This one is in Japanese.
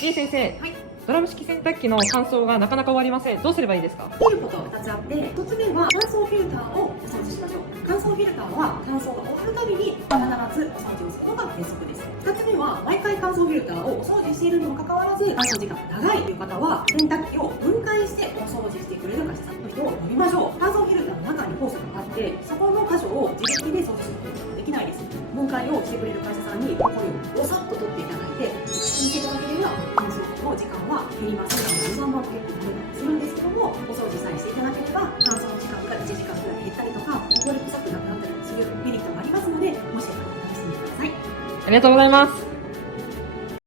G 先生、はい。ドラム式洗濯機の乾燥がなかなか終わりません。どうすればいいですか？できること2つあって、1つ目は乾燥フィルターをお掃除しましょう。乾燥フィルターは乾燥が終わるたびに必ずお掃除をするのが原則です。2つ目は毎回乾燥フィルターをお掃除しているにもかかわらず乾燥時間が長いという方は、洗濯機を分解してお掃除してくれる会社さんの人を呼びましょう。乾燥フィルターの中にホースがあって、そこの箇所を自力で掃除することができないです。分解をしてくれる会社さんにこれをおさっと取っていただいて見ていただければ、乾燥の時間は減ります。2、3万と結構増えたりするんですけども、お掃除さえしていただければ乾燥の時間が1時間くらい減ったりとか、汚れ臭くなくなったりするメリットがありますので、もしよかったら試してみてください。ありがとうございます。